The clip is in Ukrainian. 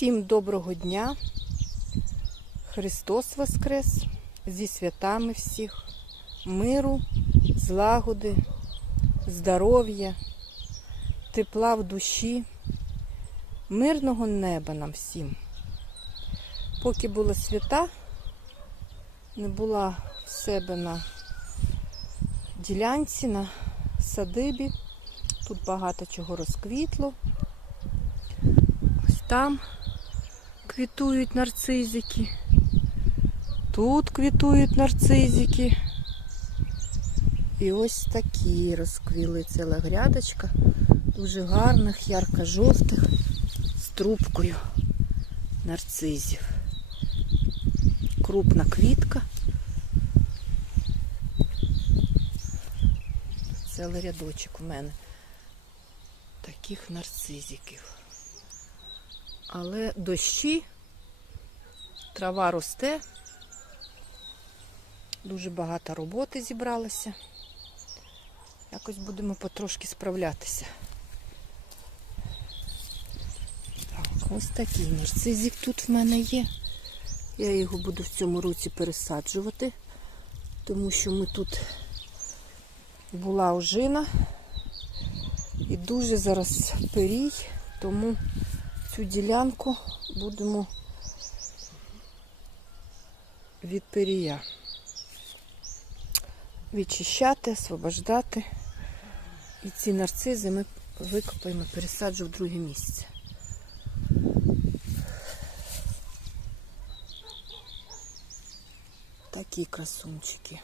Всім доброго дня. Христос Воскрес зі святами всіх, миру, злагоди, здоров'я, тепла в душі, мирного неба нам всім. Поки була свята, не була в себе на ділянці, на садибі. Тут багато чого розквітло. Ось там квітують нарцизики. Тут квітують нарцизики. І ось такі розквіли ціла грядочка. Дуже гарних, ярко-жовтих, з трубкою нарцизів. Крупна квітка. Цілий рядочок у мене таких нарцизиків. Але дощі, трава росте, дуже багато роботи зібралося. Якось будемо потрошки справлятися. Так, ось такий нарцизик тут в мене є. Я його буду в цьому році пересаджувати, тому що ми тут була ожина і дуже зараз перій, тому цю ділянку будемо від перія відчищати, освобождати. І ці нарцизи ми викопаємо, пересаджу в друге місце. Такі красунчики.